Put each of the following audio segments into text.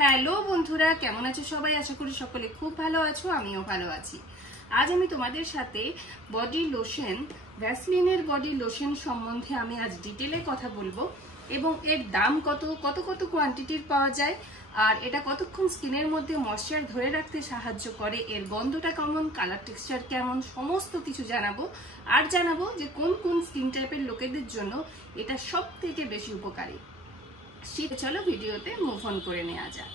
Hello বন্ধুরা, কেমন আছো সবাই? আশা করি সকলে খুব ভালো আছো, আমিও ভালো আছি। আজ আমি তোমাদের সাথে বডি লোশন, ভ্যাসলিনের বডি লোশন সম্বন্ধে আমি আজ ডিটেলে কথা বলবো এবং এর দাম কত কত কত কোয়ান্টিটির পাওয়া যায়, আর এটা কতক্ষণ স্কিনের মধ্যে ময়েশ্চার ধরে রাখতে সাহায্য করে, এর গন্ধটা কেমন, কালার টেক্সচার কেমন, সমস্ত কিছু জানাবো। আর জানাবো যে কোন কোন স্কিন টাইপের লোকেদের জন্য এটা সব থেকে বেশি উপকারী। চলো ভিডিওতে মুভ অন করে নেওয়া যাক।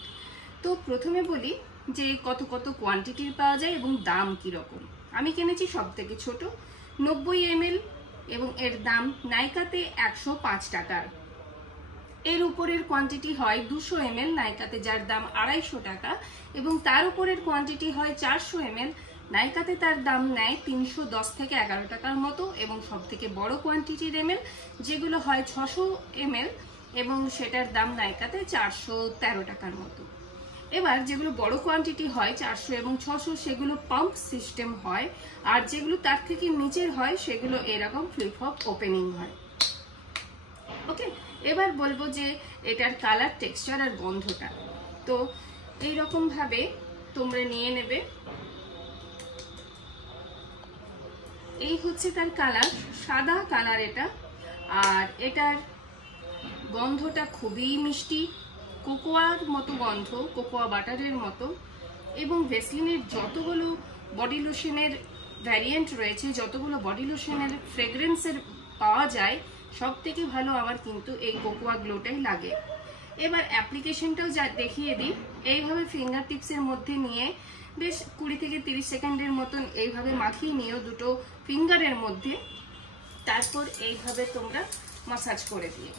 তো প্রথমে বলি যে কত কত কোয়ান্টিটির পাওয়া যায় এবং দাম কিরকম। আমি কিনেছি সব থেকে ছোট 90 ml এবং এর দাম নাইকাতে 105 টাকার। এর উপরের কোয়ান্টিটি হয় 200 ml নাইকাতে, যার দাম 250 টাকা, এবং তার উপরের কোয়ান্টিটি হয় 400 ml নাইকাতে, তার দাম নেয় 310 থেকে 11 টাকার মতো, এবং সব থেকে বড় কোয়ান্টিটির ml যেগুলো হয় 600 ml এবং সেটার দাম নাইকাতে 413 টাকার মতো। এবার যেগুলো বড় কোয়ান্টিটি হয় 400 এবং 600 সেগুলো পাম্প সিস্টেম হয়, আর যেগুলো তার থেকে নিচের হয় সেগুলো এরকম ফ্লিপ ফ্লপ ওপেনিং হয়। ওকে, এবার বলবো যে এটার কালার টেক্সচার আর গন্ধটা। তো এইরকম ভাবে তোমরা নিয়ে নেবে। এই হচ্ছে তার কালার, সাদা কালার এটা, আর এটার গন্ধটা খুবই মিষ্টি, কোকোয়ার মতো গন্ধ, কোকোয়া বাটারের মতো। এবং ভ্যাসলিনের যতগুলো বডি লোশনের ভ্যারিয়েন্ট রয়েছে, যতগুলো বডি লোশনের ফ্রেগ্রেন্সের পাওয়া যায়, সব থেকে ভালো আমার কিন্তু এই কোকোয়া গ্লোটাই লাগে। এবার অ্যাপ্লিকেশনটাও যা দেখিয়ে দিই। এইভাবে ফিঙ্গার টিপসের মধ্যে নিয়ে বেশ 20 থেকে 30 সেকেন্ডের মতন এইভাবে মাখিয়ে নিও দুটো ফিঙ্গারের মধ্যে, তারপর এইভাবে তোমরা মাসাজ করে দিও।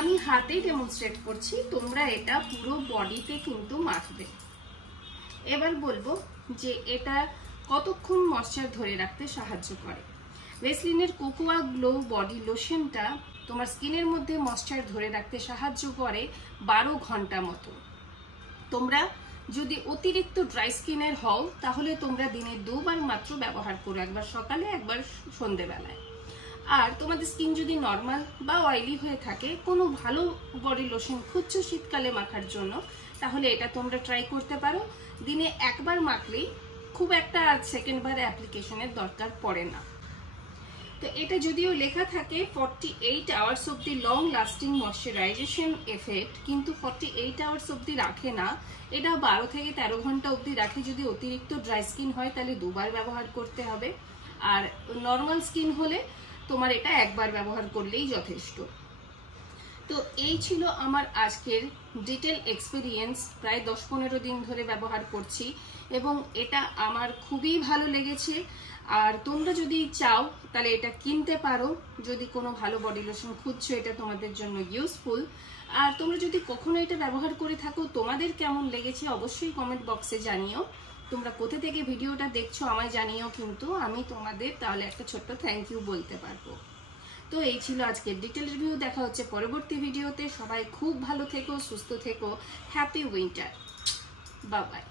আমি হাতেই ডেমনস্ট্রেট করছি, তোমরা এটা পুরো বডিতে কিন্তু মাখবে। এবার বলবো যে এটা কতক্ষণ ময়েশ্চার ধরে রাখতে সাহায্য করে। ভ্যাসলিনের কোকোয়া গ্লো বডি লোশনটা তোমার স্কিনের মধ্যে ময়েশ্চার ধরে রাখতে সাহায্য করে 12 ঘন্টা মতো। তোমরা যদি অতিরিক্ত ড্রাই স্কিনের হও তাহলে তোমরা দিনে 2 বার মাত্র ব্যবহার করো, একবার সকালে একবার সন্ধ্যেবেলায়। আর তোমাদের স্কিন যদি নর্মাল বা অয়েলি হয়ে থাকে, কোনো ভালো বডি লোশন খুঁজছো শীতকালে মাখার জন্য, তাহলে এটা তোমরা ট্রাই করতে পারো। দিনে একবার মাখলেই খুব একটা সেকেন্ড বার অ্যাপ্লিকেশনের দরকার পড়ে না। তো এটা যদিও লেখা থাকে 48 hours of the long lasting moisturisation effect, কিন্তু 48 আওয়ার্স অব্দি রাখে না, এটা 12 থেকে 13 ঘন্টা অব্দি রাখে। যদি অতিরিক্ত ড্রাই স্কিন হয় তাহলে 2 বার ব্যবহার করতে হবে, আর নর্মাল স্কিন হলে তোমার এটা একবার ব্যবহার করলেই যথেষ্ট। তো এই ছিল আমার আজকের ডিটেল এক্সপিরিয়েন্স। প্রায় 10-15 দিন ধরে ব্যবহার করছি এবং এটা আমার খুবই ভালো লেগেছে। আর তোমরা যদি চাও তাহলে এটা কিনতে পারো, যদি কোনো ভালো বডি লোশন খুঁজছো, এটা তোমাদের জন্য ইউজফুল। আর তোমরা যদি কখনো এটা ব্যবহার করে থাকো, তোমাদের কেমন লেগেছে অবশ্যই কমেন্ট বক্সে জানিও। তোমরা কোথা থেকে ভিডিওটা দেখছো আমায় জানিও, কিন্তু আমি তোমাদের তাহলে একটা ছোট্ট থ্যাংক ইউ বলতে পারবো। তো এই ছিল আজকের ডিটেল রিভিউ। দেখা হচ্ছে পরবর্তী ভিডিওতে। সবাই খুব ভালো থেকো, সুস্থ থেকো। Happy winter, bye bye.